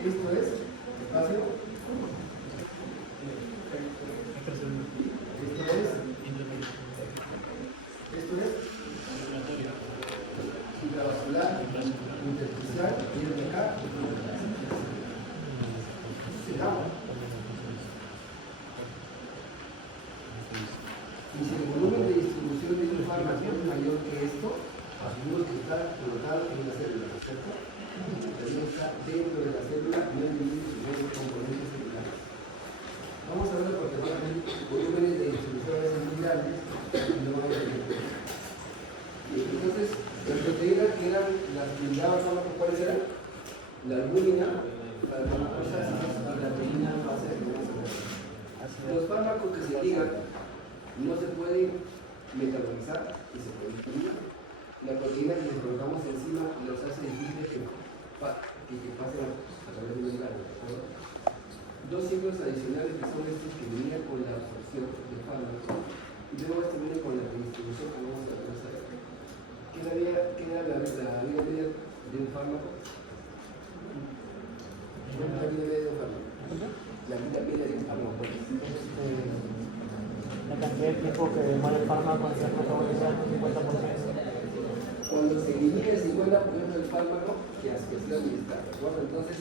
Esto es espacio. Esto es intravascular, intersticial, y el de acá se da. Y si el volumen de distribución de un fármaco es mayor que esto, asumimos que está colocado en la célula, ¿cierto? También está dentro de la célula y no divide sus componentes celulares. Vamos a verlo porque van a ver volúmenes de distribución a veces muy grandes y no van a tener. Y entonces, las proteínas que eran las que daban fármacos, ¿cuáles eran? La albúmina, la farmacosa y la proteína base de la. Los fármacos que se ligan no se pueden metabolizar y se pueden eliminar. La proteína que les colocamos encima los hace difíciles que pasen a través del membrana. Dos signos adicionales que son estos que venían con la absorción del fármaco y luego este viene con la distribución que vamos a ver. ¿Qué era la vida media de un fármaco? ¿Cuál es la vida media de un fármaco? La vida media de un fármaco. La cantidad de tiempo que demora el fármaco en ser metabolizado es un 50%. Cuando se elimina el 50% del fármaco que ha sido administrado, ¿de acuerdo? Entonces,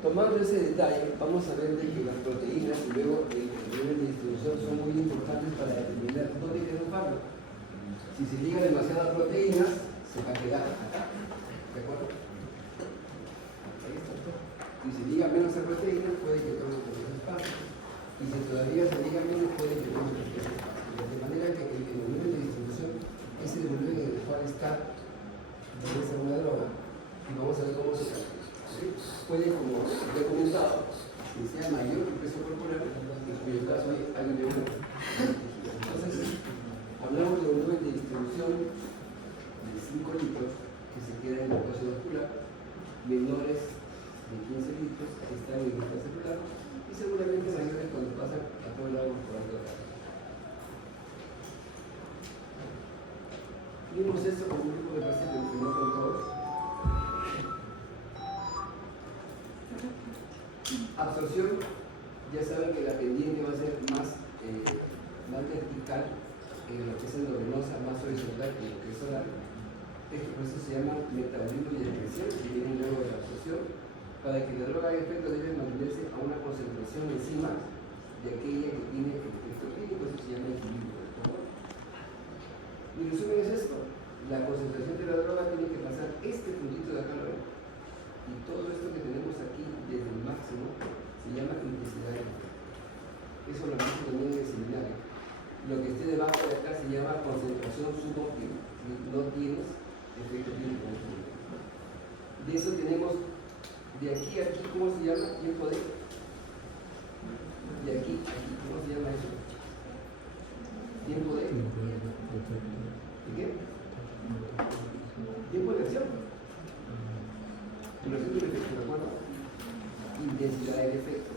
tomando ese detalle, vamos a ver de que las proteínas y luego el nivel de distribución son muy importantes para determinar dónde queda un fármaco. Si se ligan demasiadas proteínas, se va a quedar acá, ¿de acuerdo? Ahí está. Si se ligan menos a proteínas, puede que tome menos espacio. Y si todavía se ligan menos, puede que tome menos espacio. De manera que el nivel de distribución es el volumen en el cual está esa una droga. Y vamos a ver cómo se calcula. ¿Sí? Puede, como he comentado, que sea mayor que el peso corporal, en cuyo caso hay un nivel. Entonces, hablamos de volumen de distribución de 5 litros que se queda en el espacio vascular, menores de 15 litros que están en el intracelular y seguramente mayores cuando pasan a todo el lado corporal de la carne. Vimos esto con un grupo de pacientes que no con todos. Absorción, ya saben que la pendiente va a ser más vertical en lo que es endovenosa, más horizontal que lo que es oral. Este proceso se llama metabolismo y excreción, que viene luego de la absorción. Para que la droga haga efecto debe mantenerse a una concentración encima de aquella que tiene el efecto clínico, eso se llama equilibrio. Mi resumen es esto: la concentración de la droga tiene que pasar este puntito de acá, ¿no? Y todo esto que tenemos aquí desde el máximo se llama intensidad de efecto. Eso lo vimos también en el seminario. Lo que esté debajo de acá se llama concentración subóptima. No tienes efecto clínico. De eso tenemos de aquí a aquí, ¿cómo se llama? Tiempo de. De aquí a aquí, ¿cómo se llama eso? Tiempo de. ¿De qué? Tiempo de acción. Duración del efecto, ¿de acuerdo? Intensidad del efecto.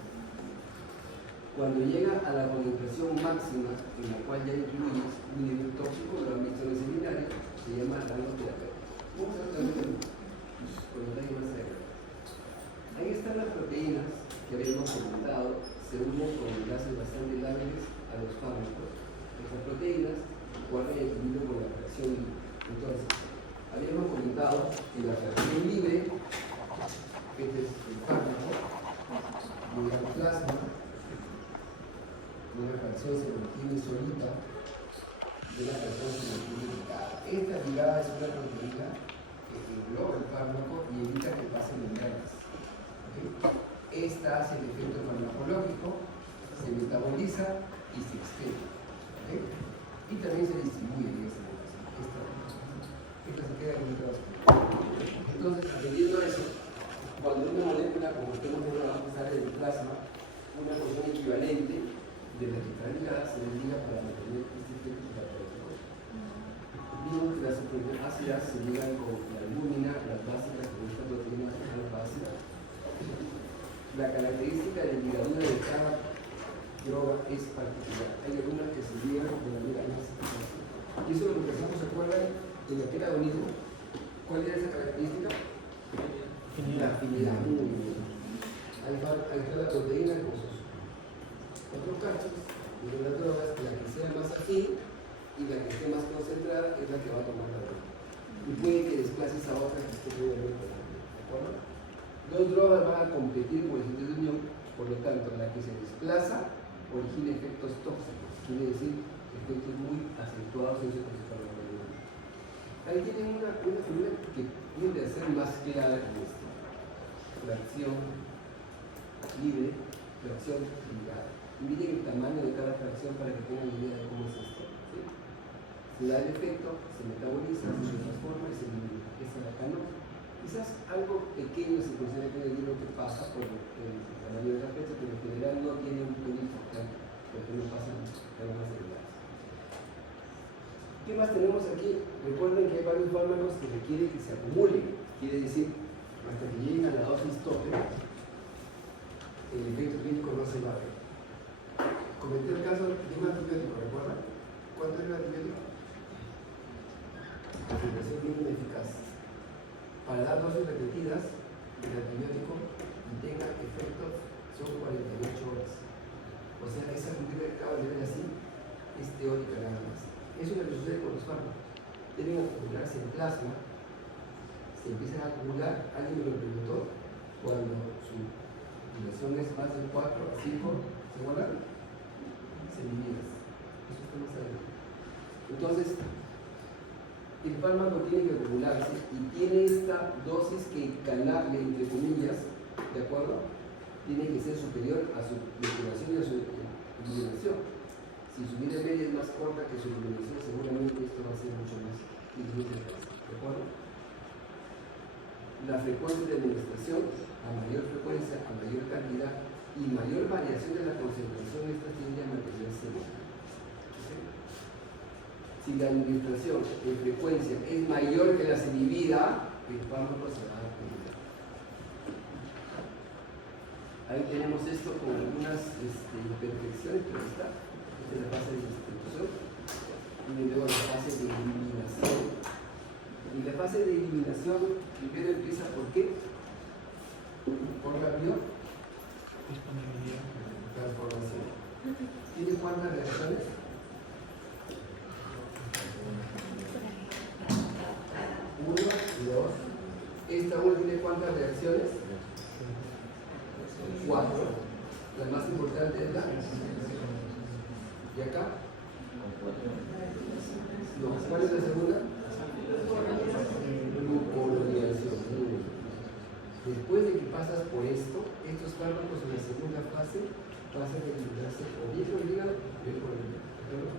Cuando llega a la concentración máxima, en la cual ya incluyes un nivel tóxico, lo han visto en el seminario, se llama rango terapéutico. Vamos a ver con detalle más adelante. Ahí están las proteínas que habíamos comentado, se unen con enlaces bastante lábiles a los fármacos. Estas proteínas guardan el equilibrio con la reacción libre. Entonces, habíamos comentado que la reacción libre, este es el fármaco, llega al plasma, una fracción se mantiene solita de la fracción se mantiene ligada. Esta ligada es una proteína que engloba el fármaco y evita que pasen membranas. ¿Okay? Esta hace el efecto farmacológico, se metaboliza y se extiende. ¿Okay? Y también se distribuye en esta se queda en el Entonces, atendiendo a eso, cuando una molécula, como estamos viendo, vamos a usar en el plasma, una porción equivalente de la que está ligada se desliga para mantener este efecto terapéutico. Vimos que las ácidas se ligan con la albúmina, las básicas con esta proteína alfa ácida. La característica de ligadura de cada droga es particular. Hay algunas que se ligan de manera más eficaz. Y eso lo que hacemos, ¿se acuerdan? De lo que era agonismo. ¿Cuál era esa característica? La afinidad. Ahí está la proteína con sus 4 cachos, y de las drogas, la que sea más afín y la que esté más concentrada es la que va a tomar la droga. Y puede que desplaces a otra que esté previamente, ¿de acuerdo? Dos drogas van a competir por el sitio de unión, por lo tanto, la que se desplaza origina efectos tóxicos, quiere decir efectos muy acentuados en su concentración. Ahí tienen una figura que tiende a ser más clara que esta. Fracción libre, fracción ligada. Y miren el tamaño de cada fracción para que tengan idea de cómo es esto. ¿Sí? Se da el efecto, se metaboliza, se transforma y se elimina. Esta de acá no. Quizás algo pequeño se considera que es lo que pasa por el tamaño de la fecha, pero en general no tiene un peligro importante, porque no pasan problemas celulares. ¿Qué más tenemos aquí? Recuerden que hay varios fármacos que requieren que se acumulen, quiere decir, hasta que lleguen a la dosis tope, el efecto clínico no se va a ver. Comenté el caso de un antibiótico, ¿recuerdan? ¿Cuánto es el antibiótico? Concentración mínima eficaz. Para dar dosis repetidas, el antibiótico y tenga efectos son 48 horas. O sea, esa cantidad que acabo de ver así es teórica nada más. Eso es lo que sucede con los fármacos. Deben acumularse en plasma, se empiezan a acumular, alguien me lo preguntó, cuando su duración es más de 4 a 5, ¿se guardan? Semillas. Eso está más adelante. Entonces, el fármaco tiene que acumularse y tiene esta dosis que ganarle, entre comillas, ¿de acuerdo? Tiene que ser superior a su metulación y a su eliminación. Si su vida media es más corta que su eliminación, seguramente esto va a ser mucho más difícil, ¿de acuerdo? La frecuencia de administración, a mayor frecuencia, a mayor cantidad y mayor variación de la concentración, esta tiende a mantenerse igual. Si la administración en frecuencia es mayor que la semivida, el fármaco se va a acumular. Ahí tenemos esto con algunas imperfecciones, pero está. Esta es la fase de distribución. Y luego la fase de eliminación. Y la fase de eliminación primero empieza por qué? Por la transformación. ¿Tiene cuántas reacciones? 1 y 2. Esta una tiene cuántas reacciones? 4. La más importante es la. ¿Y acá? No. ¿Cuál es la segunda? Glucuronilación. Después de que pasas por esto, estos fármacos en la segunda fase pasan a equilibrarse o bien por el hígado o bien por el hígado.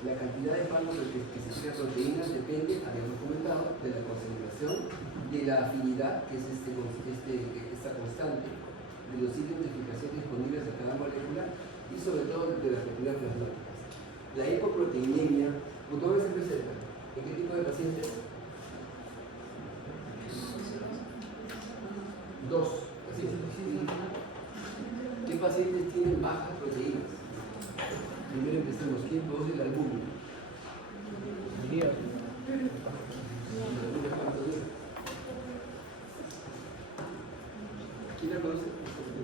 La cantidad de fármacos que se tira proteínas depende, habíamos comentado, de la concentración, de la afinidad, que es esta constante, de los sitios de identificación disponibles de cada molécula y sobre todo de las proteínas plasmáticas. La hipoproteinemia, ¿dónde se presenta? ¿En qué tipo de pacientes? 2. Así es. ¿Qué pacientes tienen bajas proteínas? Primero empecemos. ¿Quién produce la albúmina? ¿Quién la produce?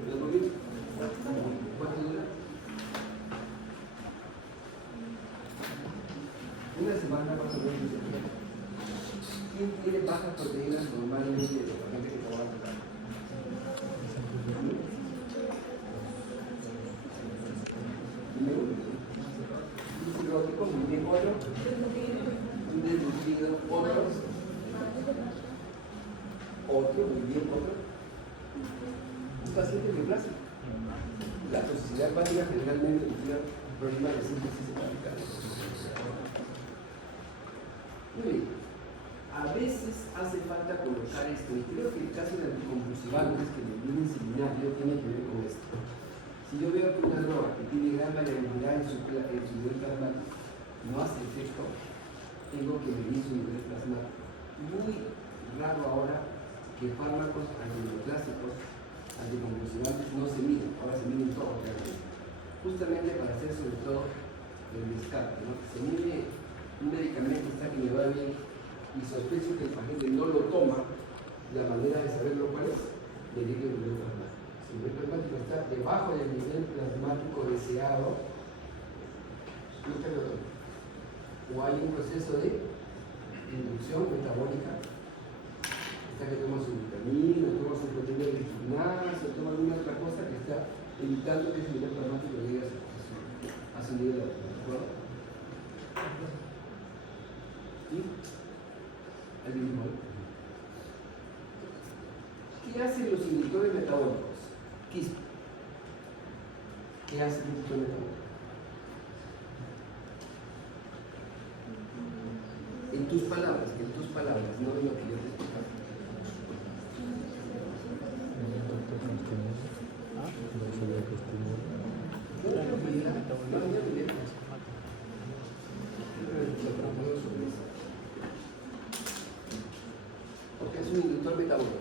¿La albúmina? ¿Cuánto dura? Una semana más o menos. ¿Quién tiene bajas proteínas normalmente de la gente que trabaja en casa? Muy bien, otro. Un desnutrido, otro. Otro, muy bien, otro. Un paciente neoplásico. La toxicidad hepática generalmente tiene problemas de síntesis hepática. Muy bien. A veces hace falta colocar esto, y creo que el caso de anticonvulsivantes que me viene seminario tiene que ver con esto. Si yo veo que una droga que tiene gran variabilidad en su nivel plasmático no hace efecto, tengo que medir su nivel plasmático. Muy raro ahora que fármacos antineoplásicos, anticonvulsivantes no se miden, ahora se miden todo realmente. Justamente para hacer sobre todo el descarte, ¿no? Se mide un medicamento está que me va bien, y sospecho que el paciente no lo toma, la manera de saberlo cuál es, medir el nivel plasmático. Si el nivel plasmático está debajo del nivel plasmático deseado, no te lo toma. O hay un proceso de inducción metabólica, está que toma su vitamina, toma su proteína original, se toma alguna otra cosa que está evitando que ese nivel plasmático llegue a su nivel, ¿de acuerdo? ¿Sí? Al mismo. ¿Qué hacen los inductores metabólicos? ¿Qué hace el inductor metabólico? En tus palabras, no en lo que yo te explico. Porque es un inductor metabólico.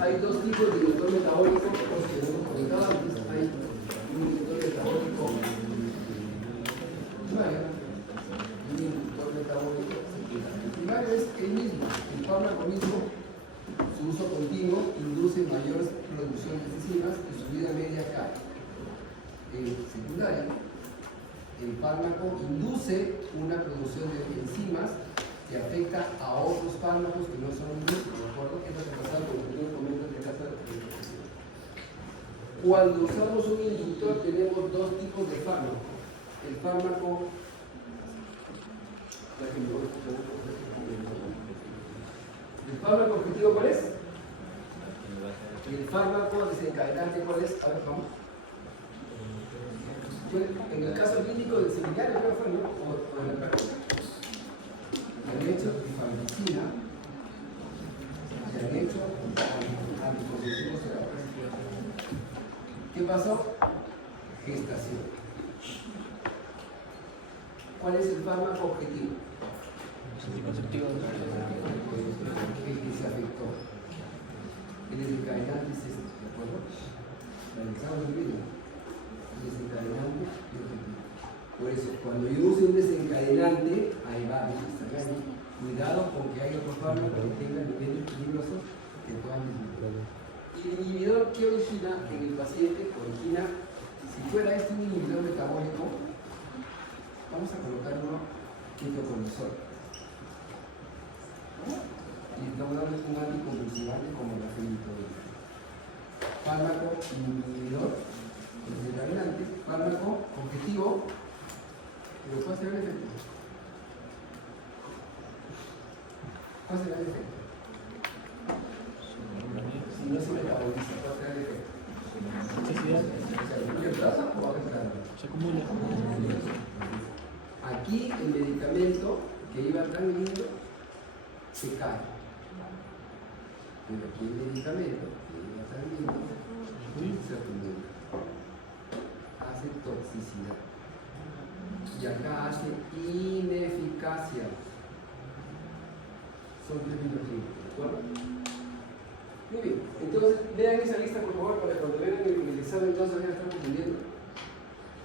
Hay dos tipos de inductor metabólico, los que hemos comentado antes. Hay un inductor metabólico primario y un inductor metabólico secundario. El primario es el mismo, el fármaco mismo, su uso continuo induce mayor producción de enzimas y su vida media cae. El secundario, el fármaco induce una producción de enzimas que afecta a otros fármacos que no son mismos, ¿de acuerdo? ¿Qué es lo que pasa con los primeros momentos de casa de la. Cuando usamos un inductor tenemos dos tipos de fármaco. El fármaco objetivo, ¿cuál es? El fármaco desencadenante, ¿cuál es? A ver, vamos. En el caso clínico del seminario, ¿cuál fue? ¿No? O en la práctica. Se han hecho rifampicina, se han hecho anticonceptivos terapéuticos. ¿Qué pasó? Gestación. ¿Cuál es el fármaco objetivo? Anticonceptivo. El que se afectó. El desencadenante es este, ¿de acuerdo? Analizamos el video. Desencadenante y objetivo. Por eso, cuando yo use un desencadenante, ahí va, cuidado con que haya otro fármaco que tenga niveles peligrosos que puedan disminuir. Y el inhibidor que origina en el paciente, origina, si fuera este un inhibidor metabólico, vamos a colocar uno ketoconazol. Y estamos dando un anticonvulsivante como la fenitoína. Fármaco inhibidor, desencadenante, fármaco objetivo. Pero ¿cuál será el efecto? ¿Cuál será el efecto? Si no se metaboliza, ¿cuál será el efecto? ¿Se acumula el plazo o va a entrar? Se acumula. Aquí el medicamento que iba tan lindo se cae. Pero aquí el medicamento que iba tan lindo se acumula. Hace toxicidad. Y acá hace ineficacia. Son términos químicos, ¿de acuerdo? Muy bien, entonces vean esa lista por favor para cuando vean el examen entonces ya están entendiendo.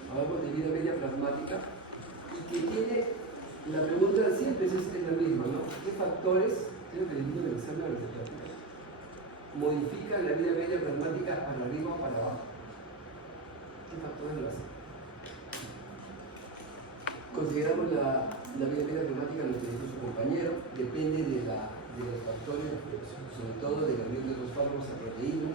Hablamos de vida media plasmática y que tiene la pregunta siempre es la misma, ¿no? ¿Qué factores, creo que les digo en el examen de plasmática, modifican la vida media plasmática para arriba o para abajo? ¿Qué factores lo hacen? Consideramos la vida media plasmática, lo que dijo su compañero, depende de los factores, sobre todo de la unión de los fármacos a proteínas,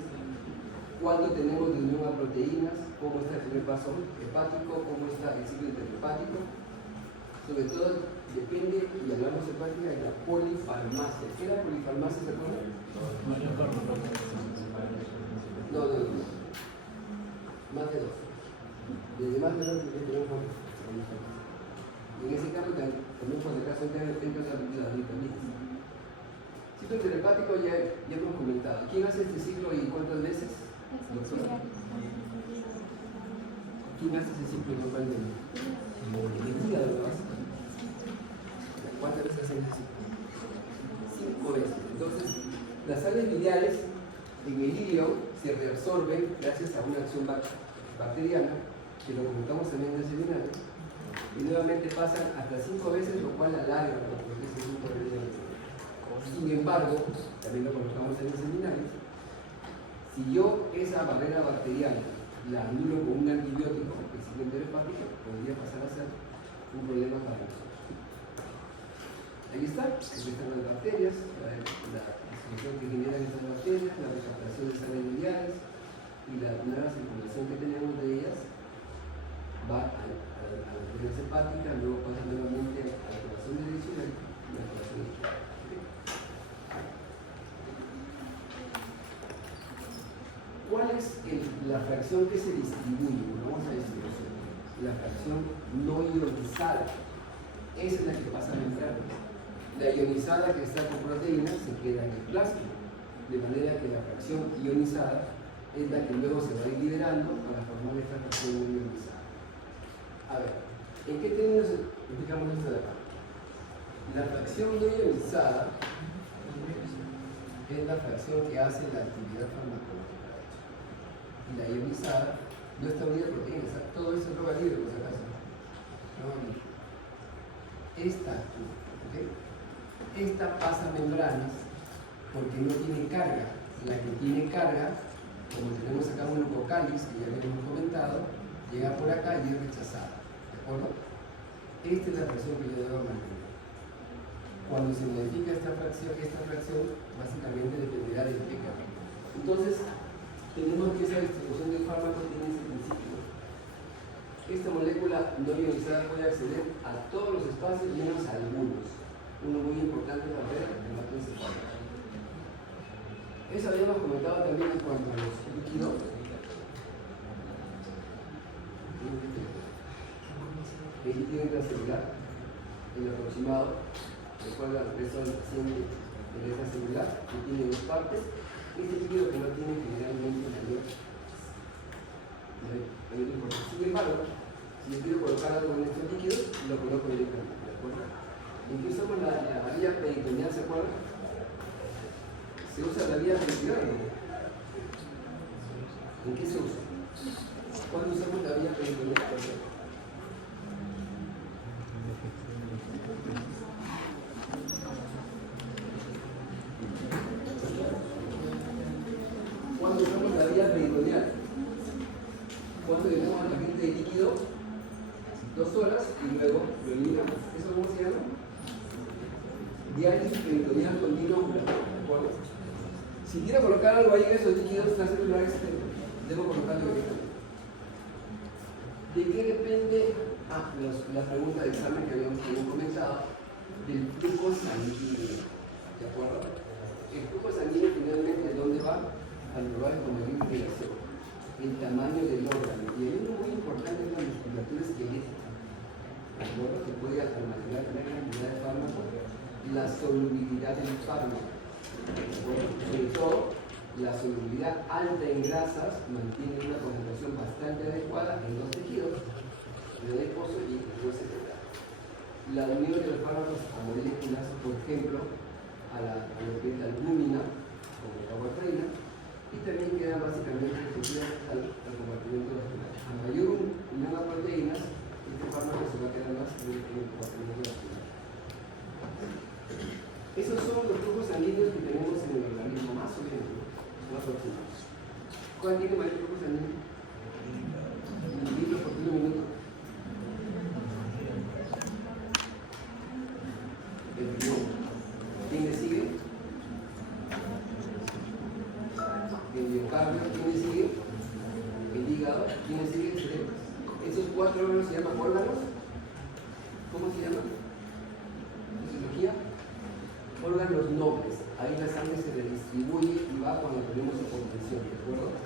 cuándo tenemos de unión a proteínas, cómo está el primer paso hepático, cómo está el ciclo interhepático. Sobre todo depende, y hablamos de práctica, de la polifarmacia. ¿Qué es la polifarmacia, se acuerdan? No. Más de dos. Desde más de dos tenemos polifarmacia. En ese caso también por si acaso entran las vitaminas. Ciclo interhepático ya hemos comentado. ¿Quién hace este ciclo y cuántas veces? Doctor. ¿Quién hace ese ciclo normalmente? El hígado lo hace. ¿Cuántas veces hacen ese ciclo? 5 veces. Entonces, las sales biliares en el hígado se reabsorben gracias a una acción bacteriana, que lo comentamos también en el seminario, y nuevamente pasan hasta 5 veces, lo cual alarga lo que es el ciclo del hígado. Sin embargo, también lo colocamos en el seminario, si yo esa barrera bacteriana la anulo con un antibiótico, el ciclo enteropático, podría pasar a ser un problema para nosotros. Ahí está, aquí están las bacterias, la distribución que generan esas bacterias, la recaptación de sales biliares y la nueva circulación que tenemos de ellas va a la arterias hepáticas, luego pasa nuevamente a la corazón derecho y a la corazón izquierdo. ¿Cuál es la fracción que se distribuye? Vamos a distribución. La fracción no ionizada. Esa es la que pasa a la membrana. La ionizada que está con proteínas se queda en el plasma, de manera que la fracción ionizada es la que luego se va a ir liberando para formar esta fracción no ionizada. A ver, ¿en qué términos explicamos esto de acá? La fracción no ionizada es la fracción que hace la actividad farmacológica. Y la ionizada no está unida a proteínas, todo eso es droga libre, por si acaso. Esta actúa, ¿ok? Esta pasa membranas porque no tiene carga. La que tiene carga, como tenemos acá un glucocáliz, que ya habíamos comentado, llega por acá y es rechazada. ¿De acuerdo? Esta es la fracción que yo debo mantener. Cuando se modifica esta fracción básicamente dependerá del pKa. Entonces, tenemos que esa distribución del fármaco tiene ese principio. Esta molécula no ionizada puede acceder a todos los espacios menos a algunos. Uno muy importante para ver el hematoencefalo. Eso habíamos comentado también en cuanto a los líquidos. El líquido intracelular, el aproximado, recuerda que son 100 de esta celular, que tiene dos partes. Este líquido que no tiene generalmente mayor importancia. Sin embargo, si yo quiero colocar algo en estos líquidos, lo coloco directamente, ¿de acuerdo? Incluso con la vía peritoneal, ¿se acuerdan? Se usa la vía peritoneal, ¿no? ¿En qué se usa? ¿Cuándo usamos la vía peritoneal? ¿Cuándo usamos la vía peritoneal? Cuando llenamos al paquete de líquido 2 horas y luego lo eliminamos. ¿Eso cómo se llama? Diálisis peritoneal continua. ¿De acuerdo? Si quiero colocar algo ahí en esos líquidos transcelulares, debo colocarlo directamente. ¿De qué depende? La pregunta de examen que habíamos comentado, del flujo sanguíneo. ¿De acuerdo? El flujo sanguíneo finalmente, ¿dónde va? Al lugar con mayor integración. El tamaño del órgano. Y hay uno muy importante en la musculatura esquelética. ¿De acuerdo? Que puede almacenar gran cantidad de fármaco. La solubilidad del fármaco. Sobre todo, la solubilidad alta en grasas mantiene una concentración bastante adecuada en los tejidos, el adiposo y el tejido secundario. La unión de los fármacos a moléculas, por ejemplo, a lo que es la albúmina, como la warfarina, y también quedan básicamente asociadas al compartimento vascular. A mayor unión a proteínas, este fármaco se va a quedar más en el compartimento vascular. Esos son los flujos sanguíneos que tenemos en el organismo, más o menos, más aproximados. ¿Cuál tiene mayor flujo sanguíneo? Litros por kilo minuto. El riñón. ¿Quién le sigue? El miocardio. ¿Quién le sigue? El hígado. ¿Quién le sigue? El cerebro. Esos 4 órganos se llaman órganos. ¿Cómo se llaman? Fisiología. Órganos nobles. Ahí la sangre se redistribuye y va cuando tenemos hipotensión, ¿de acuerdo?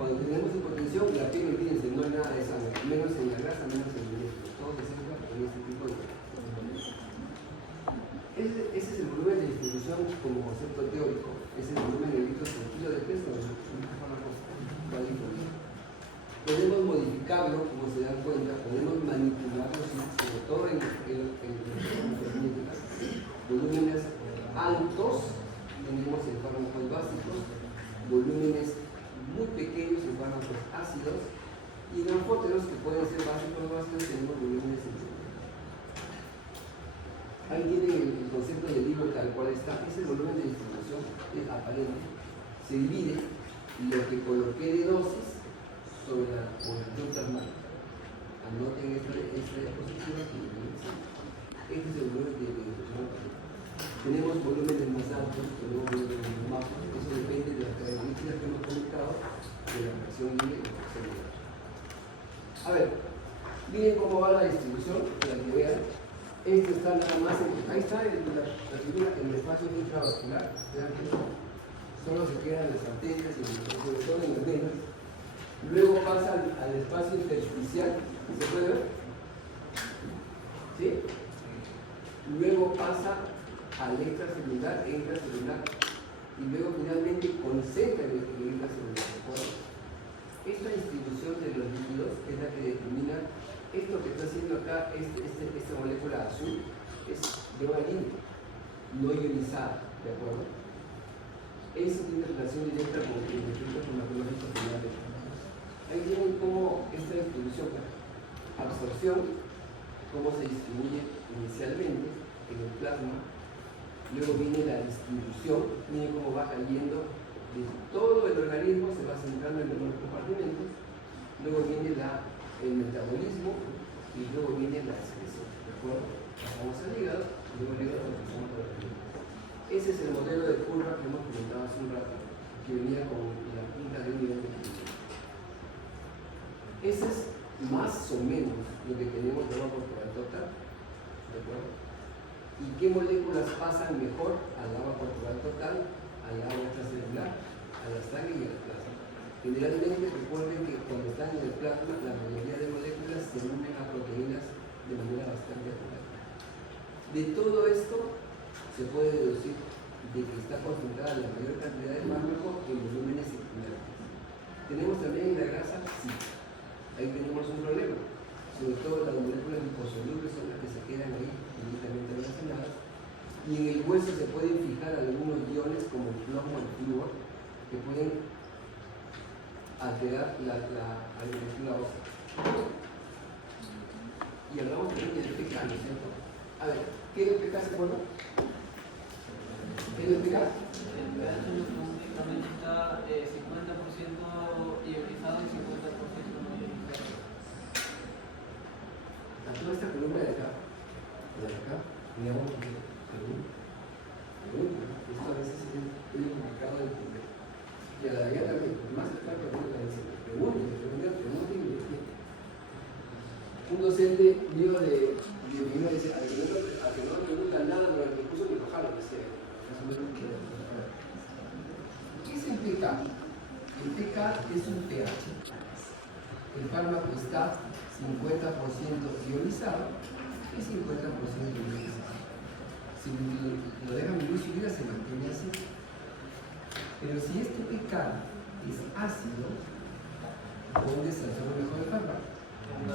Cuando tenemos hipotensión, la piel, olvídense, no hay nada de sangre, menos en la grasa, menos en el músculo. Todo se centra en este tipo de cosas. Ese es el volumen de distribución como concepto teórico. Es el volumen de litros por kilo de peso. Podemos modificarlo igual, como se dan cuenta, podemos manipularlos, sobre todo en volúmenes altos, tenemos en fármacos básicos, volúmenes muy pequeños en fármacos ácidos, y en anfóteros que pueden ser básicos o ácidos, tenemos volúmenes sensibles. Ahí tienen el concepto del libro tal cual está. Ese volumen de distribución es aparente, se divide lo que coloqué de dosis sobre la población plasmática. Anoten esta diapositiva que este es el volumen de distribución aparente. Tenemos volúmenes más altos, tenemos volúmenes más bajos, eso depende de las características que hemos comunicado de la fracción libre y la fracción libre. A ver, miren cómo va la distribución, para que vean. Esto está nada más ahí está la figura en el espacio intravascular. Vean que solo se quedan las arterias y sobre todo en las venas. Luego pasa al espacio intersticial, ¿se puede ver? ¿Sí? Luego pasa al extracelular, y luego finalmente concentra en el intracelular. Esta distribución de los líquidos es la que determina esto que está haciendo acá, esta molécula azul, es de una línea no ionizada, ¿de acuerdo? Eso tiene relación directa con el efecto farmacológico final. Ahí tienen cómo esta distribución, absorción, cómo se distribuye inicialmente en el plasma. Luego viene la distribución, miren cómo va cayendo de todo el organismo, se va centrando en los compartimentos. Luego viene el metabolismo y luego viene la excreción. ¿De acuerdo? Pasamos al hígado, luego el hígado pasamos por el riñón. Ese es el modelo de curva que hemos comentado hace un rato, que venía con la punta de un nivel de equilibrio. Ese es más o menos lo que tenemos de agua corporal total. ¿De acuerdo? ¿Y qué moléculas pasan mejor al agua corporal total, al agua extracelular, a la sangre y al plasma? Generalmente recuerden que cuando están en el plasma, la mayoría de moléculas se unen a proteínas de manera bastante natural. De todo esto se puede deducir de que está concentrada la mayor cantidad de fármaco en volúmenes circulares. Tenemos también en la grasa, sí. Ahí tenemos un problema. Sobre todo las moléculas liposolubles son las que se quedan ahí directamente relacionadas. Y en el hueso se pueden fijar algunos iones como el plomo y el flúor que pueden alterar la arquitectura ósea. Y hablamos también del PK, ¿no es cierto? A ver, ¿qué es el PK, se acuerdan? ¿Qué es el PK? El pH también está 50% ionizado y 50% no ionizado. A toda esta columna de acá, digamos, esto a veces es muy complicado de entender. Y a la de allá también, más acá que la dice, pregunten. Un docente mío de biología dice, a que no me preguntan nada durante el curso me lo jalo, decía. ¿Qué es el PK? El PK es un pH. El fármaco está 50% ionizado y 50% ionizado. Si lo dejan muy subida se mantiene así. Pero si este PK es ácido, ¿dónde se absorbe mejor el fármaco? ¿En el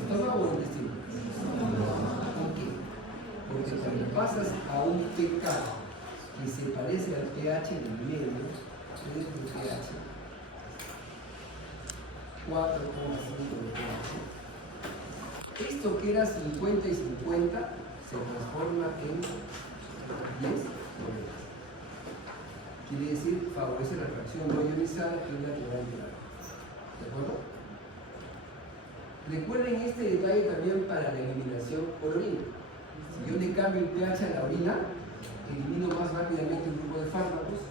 estómago o en el intestino? ¿Por qué? Porque cuando pasas a un PK que se parece al pH del medio, es el pH 4,5 de pH. Esto que era 50 y 50 se transforma en 10. Quiere decir, favorece la reacción no ionizada que es la que va a entrar. ¿De acuerdo? Recuerden este detalle también para la eliminación por orina. Si yo le cambio el pH a la orina, elimino más rápidamente un grupo de fármacos,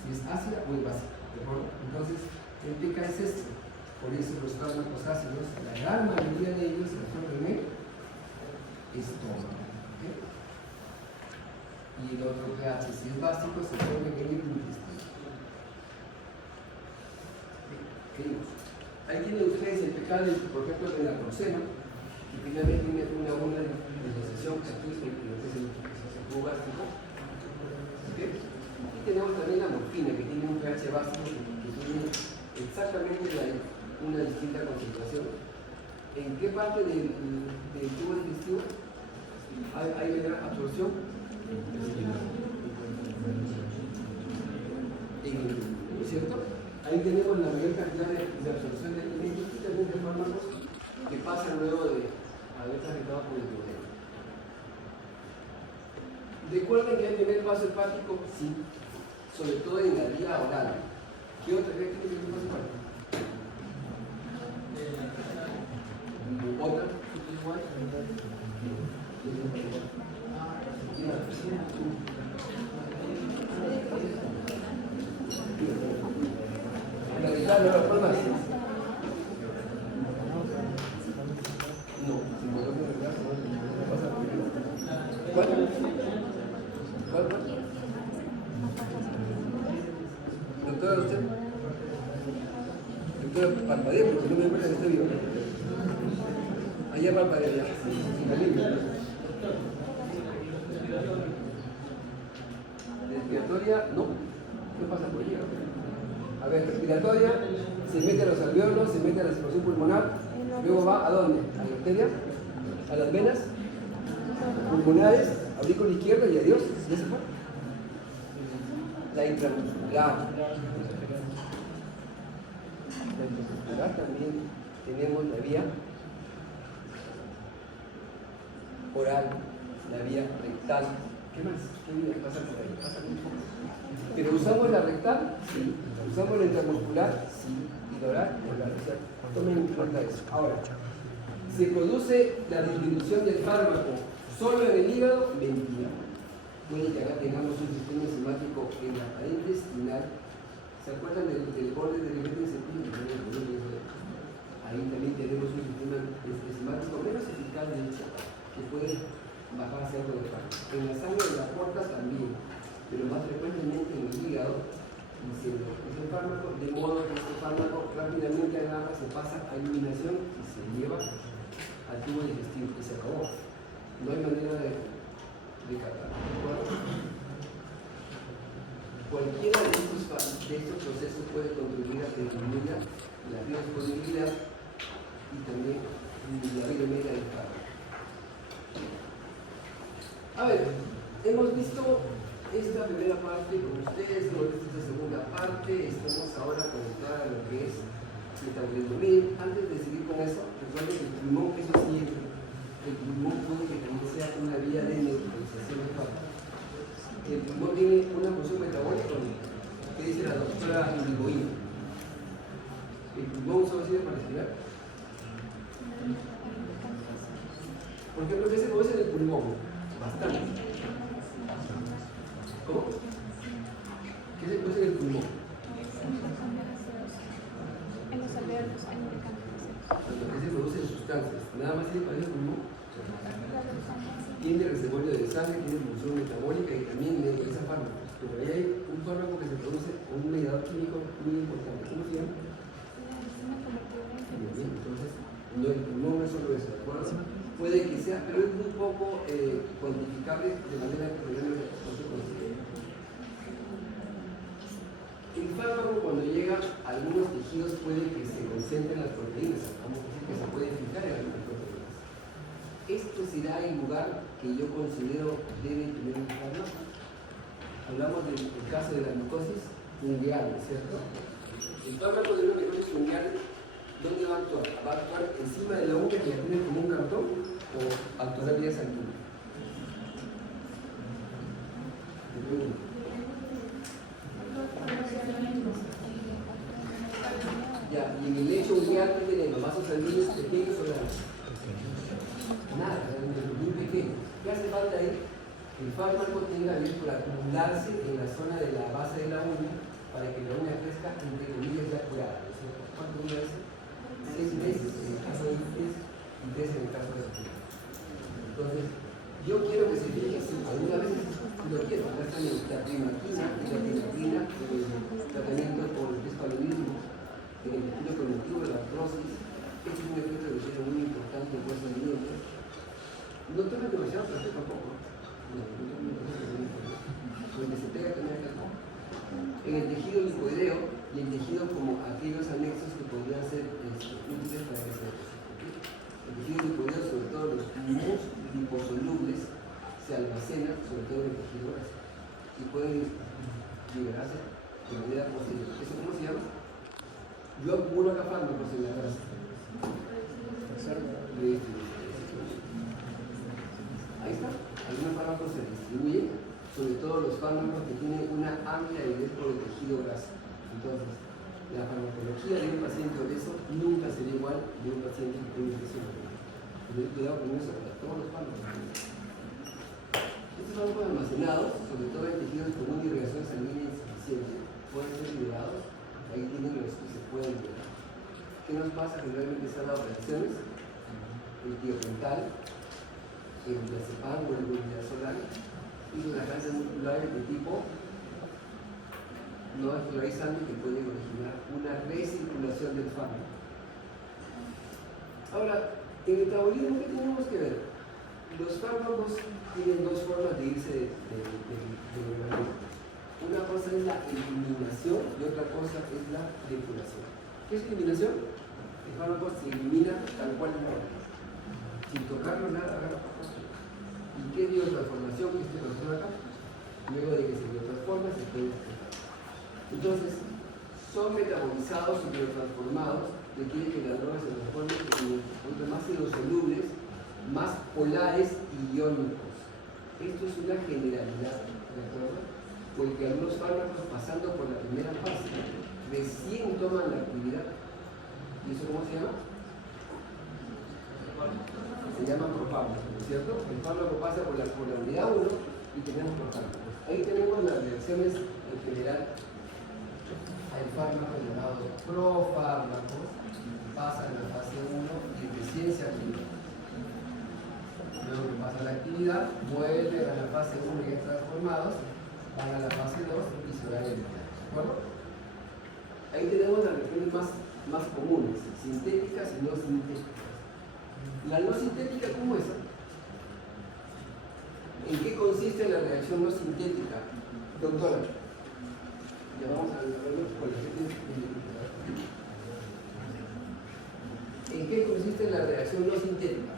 si es ácida o es básica. ¿De acuerdo? Entonces, el PK es esto. Por eso los fármacos ácidos, la gran mayoría de ellos se absorben en el estómago. ¿Okay? Y el otro pH, si es básico, se absorbe en el intestino. Seguimos. Ahí tienen ustedes el PK, por ejemplo, de la naproxeno, que finalmente tiene una buena disociación aquí en lo que es el jugo gástrico. ¿Okay? Y tenemos también la morfina, que tiene un pH básico que tiene exactamente una distinta concentración. ¿En qué parte del tubo digestivo hay menor absorción? ¿No es cierto? Ahí tenemos la mayor cantidad de absorción de alimentos y también de fármacos que pasan luego de haber afectado por el duodeno. ¿Recuerden que hay primer paso hepático? Sí, sobre todo en la vía oral. ¿Qué otra vez tiene el paso hepático? ¿Otra? ¿La rectal no la formas? No, si coloca el rectal, no pasa por ahí. ¿Cuál? ¿Cuál? Doctora, usted. Doctora, parpadea porque no me importa que esté vivo. Allá parpadea ya. Respiratoria, no. ¿Qué pasa por allí? A ver, respiratoria, se mete a los alveolos, se mete a la circulación pulmonar, luego va ¿a dónde? A la arteria, a las venas pulmonares, aurícula izquierda y adiós. ¿Ya se fue? La intramuscular. La intramuscular también tenemos la vía oral, la vía rectal. ¿Qué más? ¿Qué vía pasa por ahí? Pasa muy poco. ¿Pero usamos la rectal? Sí. ¿Usamos la intramuscular? Sí. ¿Y la oral? Oral. O sea, tomen en cuenta eso. Ahora, ¿se produce la disminución del fármaco solo en el hígado? Mentira. Puede que acá tengamos un sistema enzimático en la pared intestinal. ¿Se acuerdan del borde del elemento intestino? Ahí también tenemos un sistema enzimático menos eficaz, de hecho, que puede bajar hacia algo de fármaco. En la sangre de las puertas también, pero más frecuentemente en el hígado, diciendo es el fármaco, de modo que este fármaco rápidamente agarra, se pasa a eliminación y se lleva al tubo digestivo, que se acabó. No hay manera de catar. Cualquiera de estos procesos puede contribuir a disminuir la biodisponibilidad y también la vida media del fármaco. A ver, hemos visto esta primera parte con ustedes, hemos visto esta segunda parte, estamos ahora a conectar a lo que es metabolismo. Miren, antes de seguir con eso, recuerden que el pulmón, eso sí, el pulmón puede que también sea una vía de neutralización de fármacos. El pulmón tiene una función metabólica, que dice la doctora Irigoyen. El pulmón solo sirve para respirar. Por ejemplo, ¿qué se produce en el pulmón? Bastante. ¿Cómo? ¿Qué se produce en el pulmón? En los alveolos hay medicamentos. ¿Qué se produce en sustancias? ¿Nada más sirve para el pulmón? Tiene reservorio de sangre, tiene función metabólica y también neutraliza fármacos. Pero ahí hay un fármaco que se produce con un mediador químico muy importante. ¿Cómo se llama? Entonces, no, el pulmón no es solo eso, ¿de acuerdo? Puede que sea, pero es muy poco cuantificable de manera que no se considere. El fármaco, cuando llega a algunos tejidos, puede que se concentren las proteínas, vamos a decir que se puede fijar en algunas proteínas. Esto será el lugar que yo considero debe tener el fármaco. Hablamos del caso de la glucosis ungueal, ¿cierto? El fármaco de una glucosis ungueal, ¿dónde va a actuar? ¿Va a actuar encima de la uña que la tiene como un cartón o actuará vía sanguínea? Ya, y en el lecho ungueal que tenemos vasos sanguíneos pequeños o grandes. Nada, realmente muy pequeño. ¿Qué hace falta ahí? Que el fármaco tenga abierto para acumularse en la zona de la base de la uña para que la uña crezca, entre comillas, ya curada. ¿No es cierto? ¿Cuánto dura eso? 6 meses en el caso de IPES y 3 en el caso de la. Entonces, yo quiero que se fije si alguna vez lo quiero. Acá está la primaquina, el tratamiento por el paludismo, en el tejido cognitivo, la artrosis. Este es un efecto de glucemia muy importante en los alimentos. No tomen demasiado café tampoco. No tomen demasiado café. Donde se pega también el café. En el tejido lipoideo y el tejido como aquellos anexos que podrían ser y pueden liberarse de manera posterior. ¿Eso cómo se llama? Yo acumulo acá fármacos en la grasa. Ahí está. Algunos fármacos se distribuyen, sobre todo los fármacos que tienen una amplia avidez por el tejido graso. Entonces, la farmacología de un paciente obeso nunca será igual de un paciente que tiene infección. Tener cuidado con eso, para todos los fármacos. Estos fármacos almacenados, sobre todo en tejidos con una irrigación sanguínea insuficiente, pueden ser liberados. Ahí tienen los que se pueden liberar. ¿Qué nos pasa? Generalmente se han dado operaciones, el tiopental, el diazepam o el glutidazolán, y una grasa muscular de tipo no escleralizante que puede originar una recirculación del fármaco. Ahora, en el metabolismo, ¿qué tenemos que ver? Los fármacos tienen dos formas de irse del organismo. Una cosa es la eliminación y otra cosa es la depuración. ¿Qué es eliminación? El fármaco se elimina tal cual sin tocarlo nada, agarra. ¿Y qué biotransformación que este proceso acá? Luego de que se biotransforma, se puede extraer. Entonces, son metabolizados y biotransformados, requiere que las drogas se transformen en puntos más hidrosolubles, más polares y iónicos. Esto es una generalidad, ¿de acuerdo? Porque algunos fármacos, pasando por la primera fase, recién toman la actividad. ¿Y eso cómo se llama? Se llama profármaco, ¿no es cierto? El fármaco pasa por la unidad 1 y tenemos profármacos. Ahí tenemos las reacciones en general. Hay fármacos llamados profármacos, pasan a la fase 1 y recién se activan. Luego que pasa la actividad, vuelven a la fase 1 y ya transformados, van a la fase 2 y se van a eliminar. ¿De acuerdo? Ahí tenemos las reacciones más comunes, sintéticas y no sintéticas. La no sintética, ¿cómo es? ¿En qué consiste la reacción no sintética? Doctora, ya vamos a verlo con la gente. ¿En qué consiste la reacción no sintética?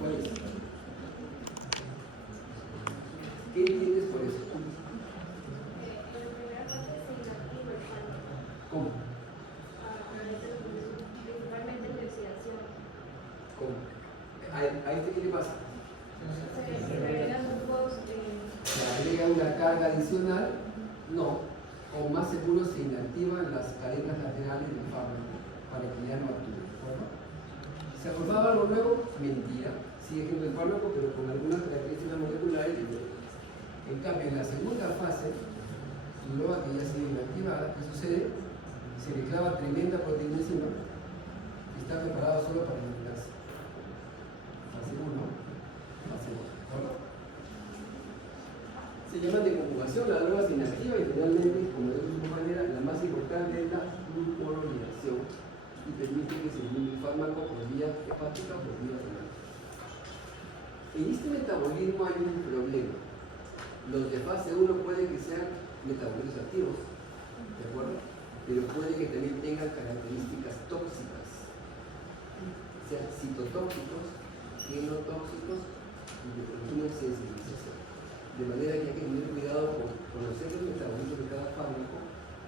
¿Cuál es? ¿Qué entiendes por eso? ¿Cómo? ¿Cómo? ¿A este qué le pasa? ¿Se agrega una carga adicional? No. O más seguro se inactivan las cadenas laterales del fármaco para que ya no actúe. ¿Se ha formado algo nuevo? Mentira. Sigue siendo el fármaco, pero con algunas características moleculares diferentes. En cambio, en la segunda fase, su droga que ya ha sido inactivada, ¿qué sucede? Se le clava tremenda proteína encima y está preparado solo para eliminarse. Fase 1, fase 2. ¿Verdad? Se llama de conjugación, la droga se inactiva y finalmente, como de otra manera, la más importante es la glucuronidación y permite que se elimine el fármaco por vía hepática o por vía renal. En este metabolismo hay un problema. Los de fase 1 pueden que sean metabolitos activos, ¿de acuerdo? Pero puede que también tengan características tóxicas, o sea, citotóxicos, genotóxicos y de continua sensibilización. De manera que hay que tener cuidado con conocer los metabolitos de cada fármaco.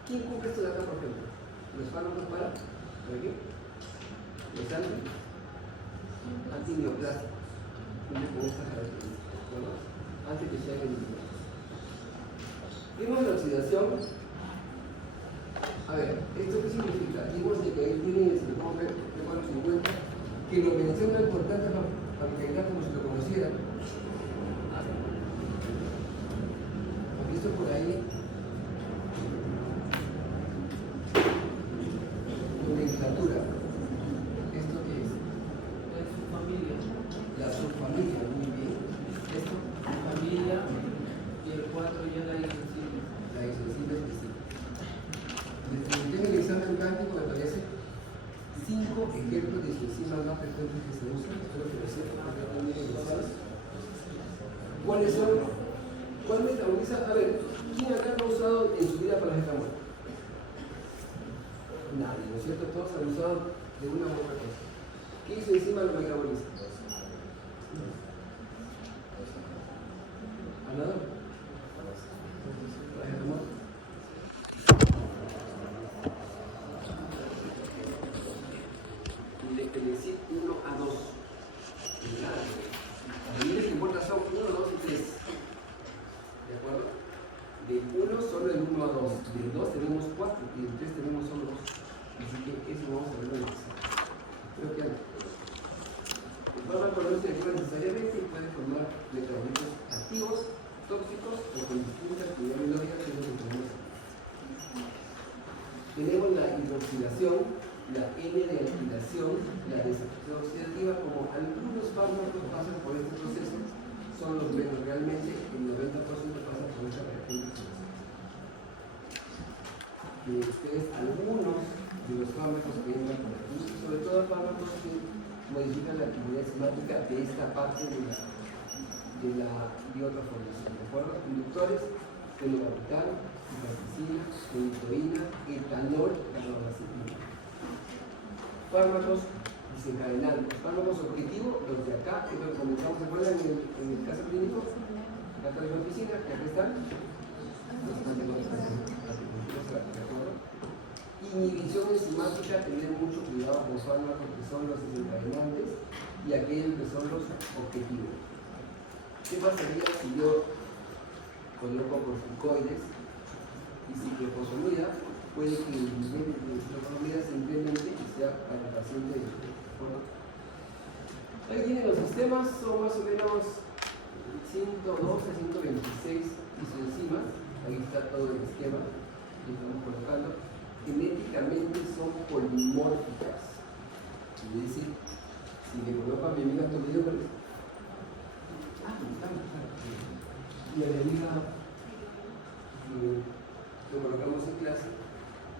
¿Quién cumple esto de acá, por ejemplo? Los fármacos para qué? Los antineoplásticos. Cumplen con estas características, ¿no? Antes que sean eliminados. Vimos la oxidación. A ver, ¿esto qué significa? Vimos de que ahí tienen el silicón P450, que lo menciona importante para que ya como si lo conocieran. ¿Han visto por ahí? Nomenclatura. ¿Esto qué es? Es su familia. La subfamilia, muy bien. ¿Esto? Familia y el 4 ya la isoncina. La isoncina específica. En el examen práctico me parece 5 ejemplos de isoncinas más frecuentes que se usan. Espero que lo sepan, porque también lo sabes. ¿Cuáles son? ¿Cuál metaboliza? A ver, ¿quién acá lo ha usado en su vida paracetamol? Nadie, ¿no es cierto? Todos han usado de una u otra cosa. ¿Qué isoenzima lo metaboliza? ¿Anador? Le decir 1 a 2. Las líneas que importan son 1, 2 y 3. ¿De acuerdo? De 1 solo el 1 a 2. Del 2 tenemos 4 y del 3 tenemos solo 2. Así que eso vamos a verlo en el examen. Creo que el fármaco no se actúa necesariamente y puede formar medicamentos activos, tóxicos o con distinta actividad biológica, que es lo que tenemos aquí. Tenemos la hidroxilación, la N de alquilación, la desactivación oxidativa. Como algunos fármacos pasan por este proceso, son los menos. Realmente el 90% pasa por esta reacción de oxidación. Ustedes, algunos de los fármacos que entran por aquí, sobre todo fármacos que modifican la actividad enzimática de esta parte de la biotransformación, ¿de acuerdo? Inductores, fenobarbital, ciprofloxacina, fenitoína, etanol, carbamazepina. Fármacos desencadenantes, fármacos objetivos, los de acá, que lo comentamos, ¿se acuerdan en el caso clínico? La oficina, que acá están. Inhibición enzimática, tener mucho cuidado con fármacos que son los desencadenantes y aquellos que son los objetivos. ¿Qué pasaría si yo coloco corticoides y ciclofosfamida? Puede que el nivel de ciclofosfamida se incremente y sea para el paciente de acuerdo. Ahí tienen los sistemas, son más o menos 112, 126 isoenzimas. Ahí está todo el esquema que estamos colocando. Genéticamente son polimórficas. Es decir, si le coloco a mi amiga Toledo, y a mi amiga lo colocamos en clase,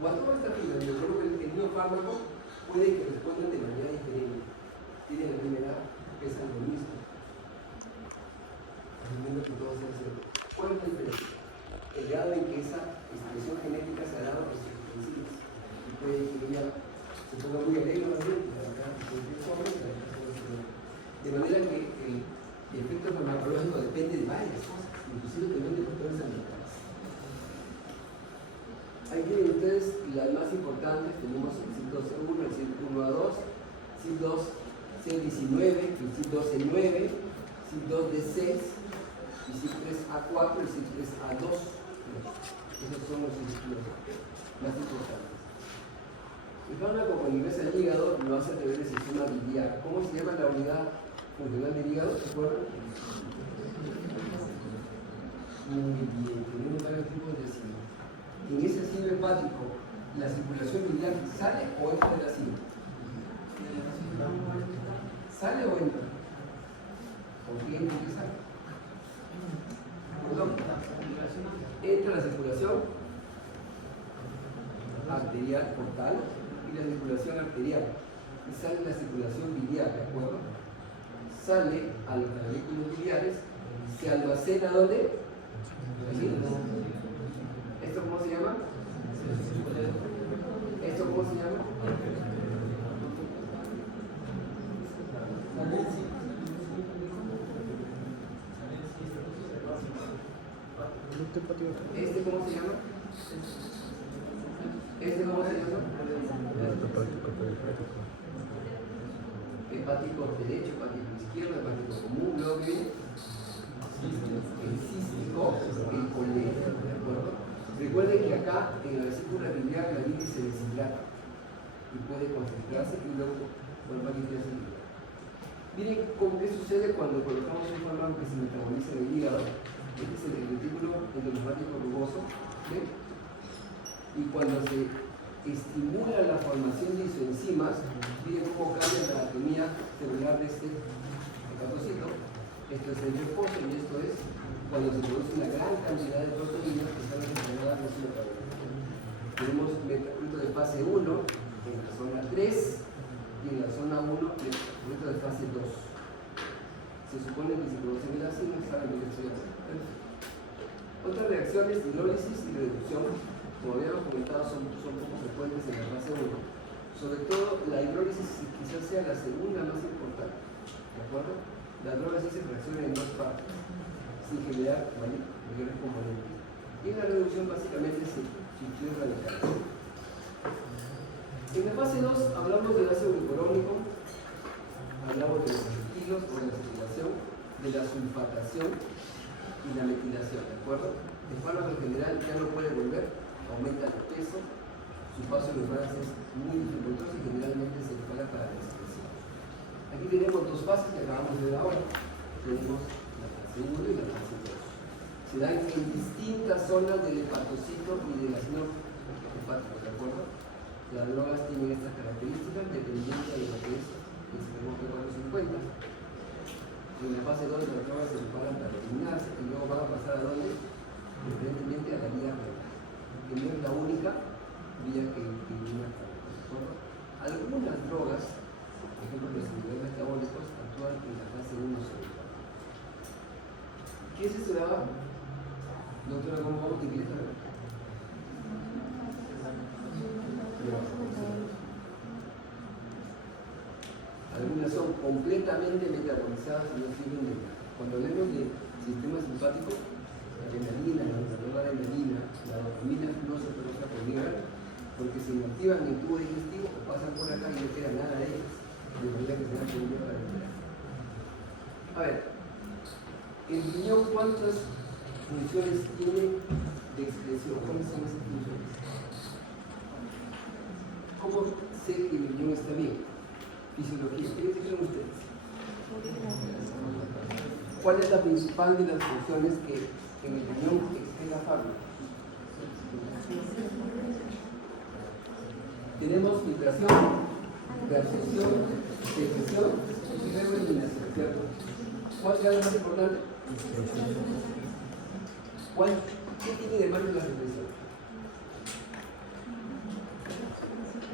cuando va a estar fila, yo creo que el mismo fármaco puede que respondan de manera diferente. Tienen la misma edad, pesan lo mismo. Asumiendo que todo sea cierto. ¿Cuál es la diferencia? El grado en que esa expresión genética se ha dado a sus enzimas. Y puede que ella se ponga muy alegre también, de manera que el efecto farmacológico depende de varias cosas, inclusive también de factores ambientales. Ahí tienen ustedes las más importantes. Tenemos el CYP12A1, el CYP1A2, CYP2C19, el CYP12E9, CYP2D6, el CYP3A4 y el CYP3A2. Esos son los inhibidores más importantes. El fármaco cuando ingresa al hígado lo hace a través del sistema biliar. ¿Cómo se llama la unidad funcional del hígado? ¿Se acuerdan? Muy bien, tenemos varios tipos de cine. En ese cine hepático, ¿la circulación biliar sale o entra de la cine? ¿Sale o entra? ¿Por qué entra y sale? Perdón. Entra la circulación arterial portal y la circulación arterial. Y sale la circulación biliar, ¿de acuerdo? Sale a los navículos biliares, se almacena ¿dónde? ¿Allí? ¿Esto cómo se llama? ¿Esto cómo se llama? ¿Este cómo se llama? ¿Este cómo se llama? Hepático derecho, hepático izquierdo, hepático común, luego viene el cístico, el colérico, ¿de acuerdo? Recuerden que acá en la vesícula biliar la bilis se deshidrata y puede concentrarse y luego volver a limpiarse el hígado. Miren qué sucede cuando colocamos un fármaco que se metaboliza en el hígado. Este es el retículo endoplasmático rugoso, ¿sí? Y cuando se estimula la formación de isoenzimas, miren cómo cambia la anatomía celular de este hepatocito. Esto es el reposo y esto es cuando se produce una gran cantidad de proteínas que están asociadas a la metabólica. Tenemos metabólito de fase 1 en la zona 3 y en la zona 1 metabólito de fase 2. Se supone que se producen en la cima, saben que estoy haciendo. Otras reacciones, hidrólisis y reducción, como habíamos comentado, son poco frecuentes en la fase 1. Sobre todo la hidrólisis quizás sea la segunda más importante, ¿de acuerdo? La droga sí se fracciona en dos partes, sin generar mayores componentes. Y en la reducción básicamente se sustituye radicales. En la fase 2 hablamos del ácido glucurónico, hablamos de los acetilos o de la acetilación, de la sulfatación y la metilación, ¿de acuerdo? El fármaco en general ya no puede volver, aumenta el peso, su paso en los brazos es muy dificultoso y generalmente se dispara para la excreción. Aquí tenemos dos fases que acabamos de ver ahora. Tenemos la fase 1 y la fase 2. Se dan en distintas zonas del hepatocito y del ácido hepático, ¿de acuerdo? Las drogas tienen estas características dependiendo de lo que es el sistema 450. En la fase 2 las drogas se preparan para eliminarse y luego van a pasar a donde? Evidentemente a la vía renal, que no es la única vía que elimina el fármaco. Algunas drogas, por ejemplo los inhibidores metabólicos, actúan en la fase 1 solo. ¿Qué es eso de abajo? Doctora, ¿cómo vamos a utilizar? Algunas son completamente metabolizadas y no sirven de nada. Cuando hablamos de sistema simpático, la adrenalina, la noradrenalina, la dopamina no se produce por vía oral, porque se inactivan en el tubo digestivo o pasan por acá y no queda nada de ellas, de manera que se dan por vía parenteral. A ver, el riñón, ¿cuántas funciones tiene de excreción? ¿Cuáles son esas funciones? ¿Cómo sé que el riñón está bien? Fisiología, ¿qué dicen ustedes? ¿Cuál es la principal de las funciones que en el riñón excreta fármaco? Tenemos filtración, reabsorción, secreción y luego eliminación, ¿cierto? ¿Cuál es la más importante? ¿Qué tiene de malo la secreción?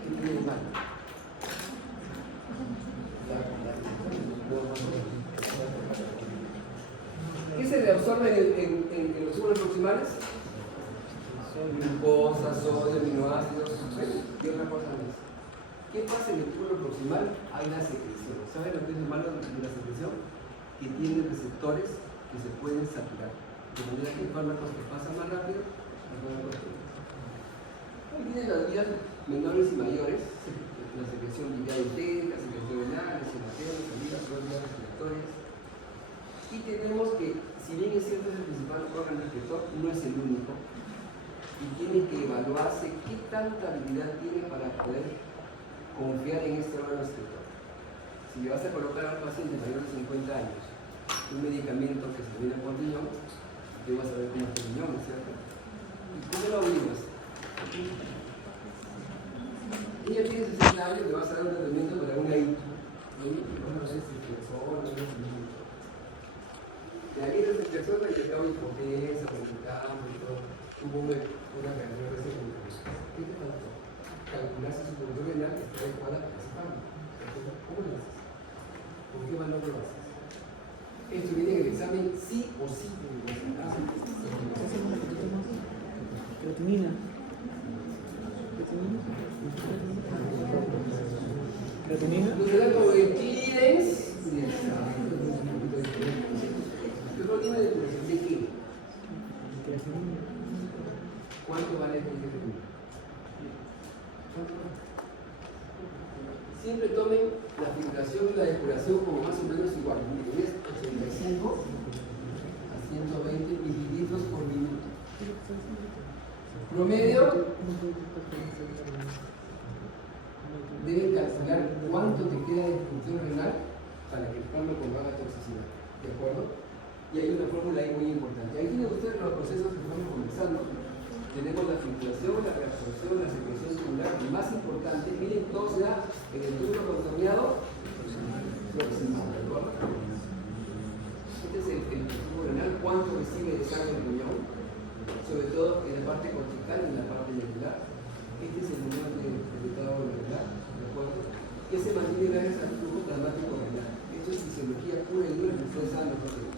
¿Qué tiene de malo? ¿Qué se reabsorbe en los túbulos proximales? Glucosa, sodio, aminoácidos, y otra cosa más. ¿Qué pasa en el túbulo proximal? Hay la secreción. ¿Saben lo que es lo malo de la secreción? Que tiene receptores que se pueden saturar. De manera que hay fármacos que pasan más rápido, hay fármacos que no. Ahí vienen las vías menores y mayores, la secreción biliar entérica, secreción renal, esofageal, saliva, son vías respiratorias. Y tenemos que, si bien es cierto es el principal órgano excretor, no es el único. Y tiene que evaluarse qué tanta habilidad tiene para poder confiar en este órgano excretor. Si le vas a colocar a un paciente mayor de 50 años un medicamento que se termina por riñón, tú vas a ver cómo está el riñón, ¿cierto? ¿Y cómo lo averiguas? Ella tiene 60 años, le vas a dar un tratamiento para una hija. De ahí las personas que acaban hipotensa, consultando y todo, hubo una carrera de ese grupo. ¿Qué te faltó? Calcular si su función renal está adecuada para ese fármaco. ¿Cómo lo haces? ¿Por qué valor lo haces? Esto viene en el examen sí o sí. Creatinina. ¿Creatinina? Los de la clídens. ¿Qué proteína de qué? ¿Cuánto vale el creatinina? Siempre tomen la filtración y la depuración como más o menos igual. Es 85 a 120 mililitros por minuto. Promedio, deben calcular cuánto te queda de función renal para que el fármaco no haga toxicidad. ¿De acuerdo? Y hay una fórmula ahí muy importante. Ahí tienen ustedes los procesos que estamos comenzando. Tenemos la filtración, la reabsorción, la secreción tubular. Y más importante, miren, todo se da en el túbulo contaminado proximal, ¿de acuerdo? Este es el tubo renal, cuánto recibe de sangre el riñón, sobre todo en la parte cortical y en la parte medular. Este es el número de detectado renal, ¿de acuerdo? Que se mantiene gracias al flujo plasmático renal. Esto es fisiología pura y dura, que ustedes saben nosotros.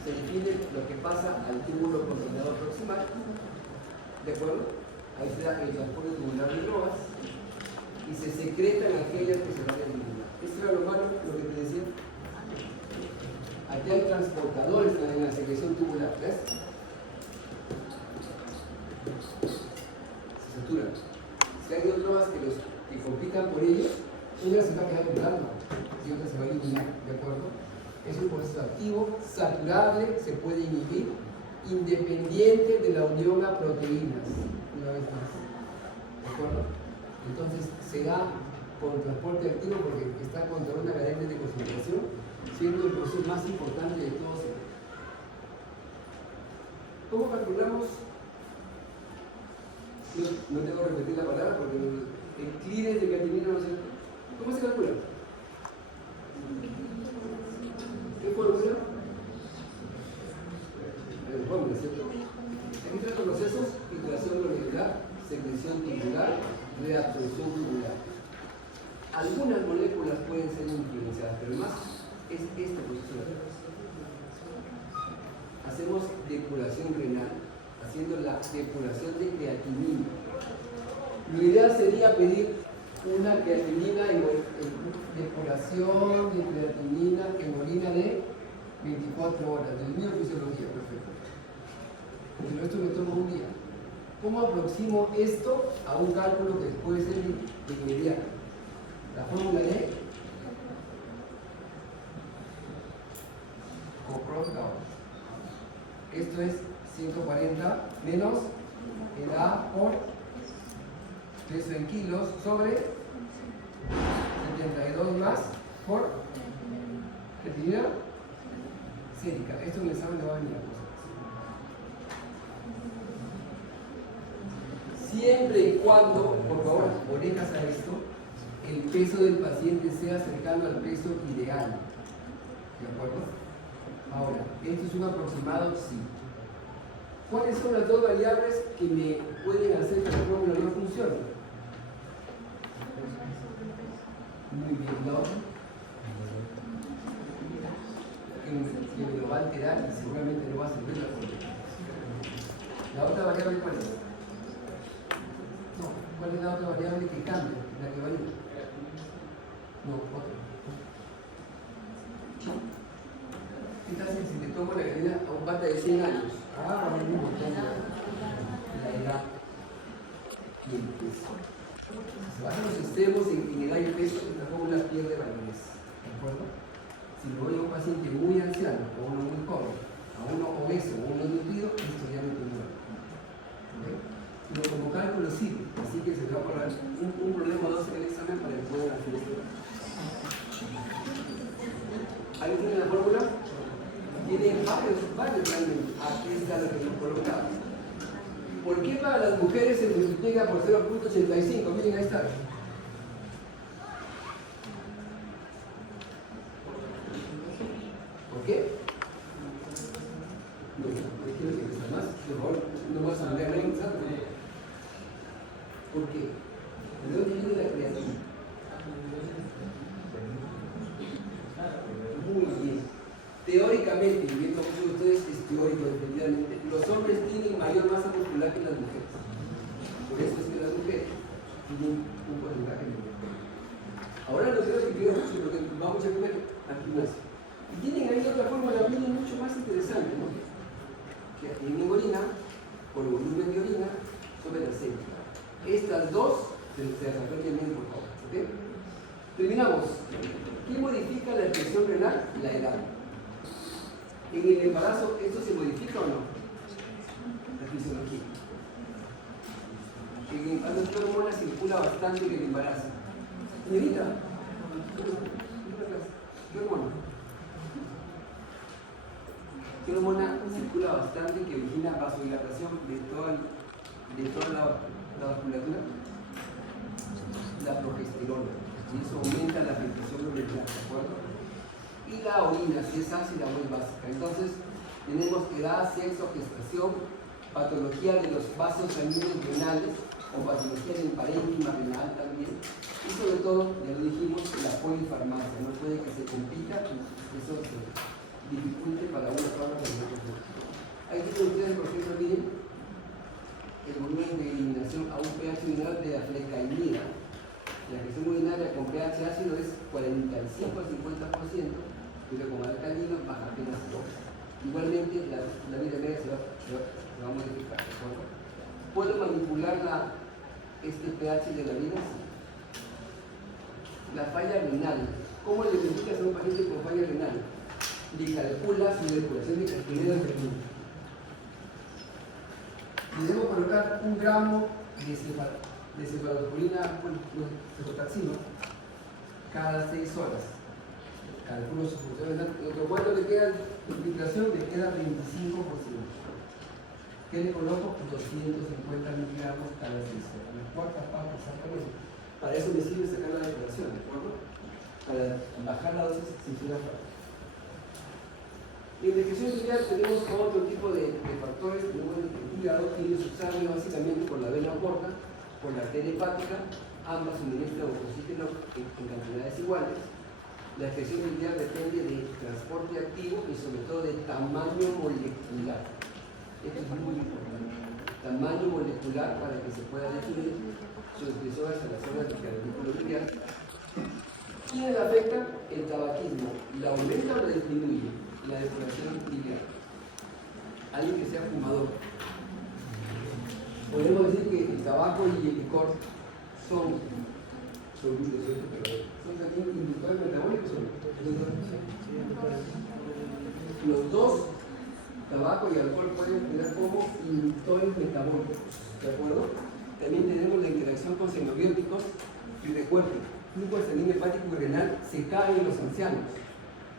Se define lo que pasa al túbulo contaminado proximal, ¿de acuerdo? Ahí se da el transporte tubular de drogas, y se secretan aquellas que se van a eliminar. Esto era lo malo, lo que te decía. Aquí hay transportadores en la secreción tubular, ¿ves? Se saturan. Si hay dos drogas que compitan por ellos, una se va a quedar en plasma y otra se va a eliminar, ¿de acuerdo? Es un proceso activo, saturable, se puede inhibir, independiente de la unión a proteínas, una vez más. ¿De acuerdo? Entonces se da con transporte activo porque está contra una cadena de concentración, siendo el proceso más importante de todos. ¿Cómo calculamos? No tengo que repetir la palabra porque el clínico de creatinina no sé. ¿Cómo se calcula? ¿Qué fórmula? Fórmula, ¿cierto? Aquí tres procesos: filtración glomerular, secreción tubular, reabsorción tubular. Algunas moléculas pueden ser influenciadas, pero el más es este proceso. Hacemos depuración renal, haciendo la depuración de creatinina. Lo ideal sería pedir una creatinina en depuración de creatinina en orina de 24 horas, de biofisiología, perfecto. Pero esto me toma un día. ¿Cómo aproximo esto a un cálculo que puede ser inmediato? La fórmula de Coprón-Gauss. Esto es 140 menos el A por peso en kilos sobre 72 más por creatinina sérica. Esto en el examen le va a venir a cosas. Siempre y cuando, por favor, orejas a esto, el peso del paciente sea cercano al peso ideal. ¿De acuerdo? Ahora, ¿esto es un aproximado? Sí. ¿Cuáles son las dos variables que me pueden hacer que la fórmula no funcione? Muy bien, ¿no? Que me lo va a alterar y seguramente no va a servir la fórmula. ¿La otra variable cuál es? No, ¿cuál es la otra variable que cambia? La que varía. No, otra. ¿Qué tal si le tomo la cadena a un pata de 100 años? Ah, es muy importante la edad y el peso. Si se bajan los extremos en edad y peso, esta fórmula pierde validez. ¿De acuerdo? Si me voy a un paciente muy anciano, o uno muy joven, a uno obeso o uno nutrido, esto ya no tiene valor. ¿Okay? Pero como cálculo sí, así que se va a poner un problema o dos en el examen para que puedan hacer esto. ¿Alguien tiene la fórmula? Tienen varios realmente. Aquí está lo que hemos colocado. ¿Por qué para las mujeres se multiplica por 0.85? Miren, ahí está. ¿Por qué? No quiero que sea más, por favor, no vas a ver ahí. ¿Por qué? ¿De dónde viene la creatina? Muy bien. Teóricamente, y viendo muchos de ustedes es teórico, definitivamente, los hombres tienen mayor masa muscular que las mujeres. Por eso es que las mujeres tienen un porcentaje menor. Ahora lo que quiero mucho, porque vamos a comer al gimnasio. Y tienen ahí otra fórmula mucho más interesante, ¿no? Que tienen orina, por volumen de orina, sobre la sérica. Estas dos se aprenden bien, por favor. ¿Okay? Terminamos. ¿Qué modifica la expresión renal? La edad. ¿En el embarazo esto se modifica o no? La fisiología. ¿Qué hormona circula bastante en el embarazo? Señorita, ¿qué hormona? ¿Qué hormona circula bastante que origina vasodilatación de toda la vasculatura? La progesterona. Y eso aumenta la filtración glomerular, ¿de acuerdo? Y la orina, si es ácida o es básica. Entonces, tenemos edad, sexo, gestación, patología de los vasos sanguíneos renales o patología del parénquima renal también. Y sobre todo, ya lo dijimos, la polifarmacia. No puede que se compita y eso se dificulte para una forma de no consulta. Ahí tienen ustedes, por ejemplo, miren el volumen de eliminación a un pH menor de la flecainida. La gestión urinaria con pH ácido es 45 a 50%, pero con alcalino baja apenas 2. Igualmente la vida media se va a modificar, ¿de acuerdo? ¿Puedo manipular este pH de la vida? Sí. La falla renal. ¿Cómo le identificas a un paciente con falla renal? Le calcula su depuración de caspinera del riñón. Le debo colocar 1 gramo de cefalosporina, cefotaxima, cada 6 horas. Calculo su función renal. ¿Cuánto le queda de filtración? Le queda 25%. ¿Qué le coloco? 250 miligramos cada 6 horas. La cuarta parte exactamente. Para eso me sirve sacar la depuración, ¿de acuerdo? Para bajar la dosis si fuera falta. En la gestión biliar tenemos otro tipo de factores. El hígado tiene su sangre básicamente por la vena porta, por la arteria hepática. Ambas suministran oxígeno en cantidades iguales. La gestión biliar depende de transporte activo y sobre todo de tamaño molecular. Esto es muy importante. Tamaño molecular para que se pueda definir su expresión hacia las zonas del cartículo biliar. ¿Quién le afecta? El tabaquismo. ¿La aumenta o la disminuye? La depuración biliar. Alguien que sea fumador. Podemos decir que el tabaco y el licor son también inductores metabólicos. Los dos, tabaco y alcohol, pueden funcionar como inductores metabólicos. ¿De acuerdo? También tenemos la interacción con xenobióticos. Y recuerden, flujo sanguíneo hepático y renal se cae en los ancianos.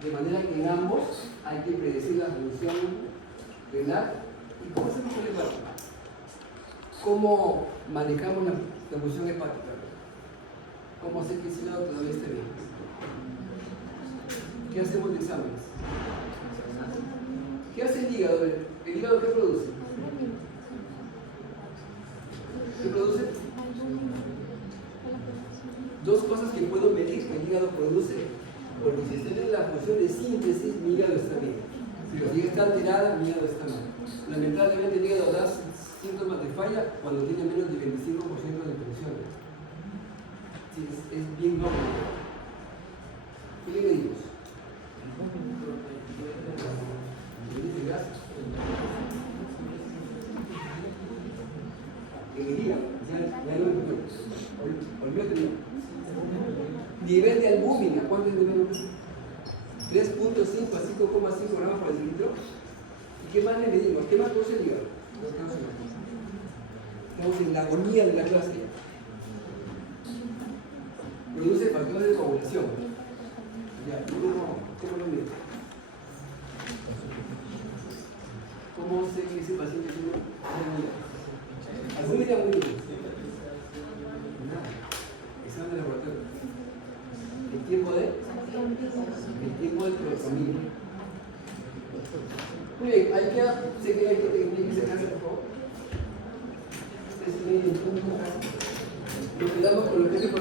De manera que en ambos hay que predecir la función renal. ¿Y cómo se función hepática? ¿Cómo manejamos la función hepática? ¿Cómo sé que el hígado todavía está bien? ¿Qué hacemos de exámenes? ¿Qué hace el hígado? ¿El hígado qué produce? ¿Qué produce? Dos cosas que puedo medir que el hígado produce. Porque si está en la función de síntesis, mi hígado está bien. Si la hígado está alterada, mi hígado está mal. Lamentablemente el hígado da síntomas de falla cuando tiene menos del 25% de presión. Sí, es bien noble. ¿Qué le medimos? En el día, ya lo olvidó. Nivel de albúmina, ¿cuánto es el nivel de albúmina? 3.5 a 5,5 gramos por decilitro. ¿Y qué más le medimos? ¿Qué más produce el hígado? Estamos en la agonía de la clase. Produce factores de coagulación. Ya, ¿cómo lo mido? ¿Cómo sé que ese paciente tiene anemia? ¿Albúmina o albúmina? Nada. Examen de laboratorio. ¿El tiempo del procamino? Muy bien, ahí queda. Sé que hay que sacarse, por favor. Lo quedamos con lo que es el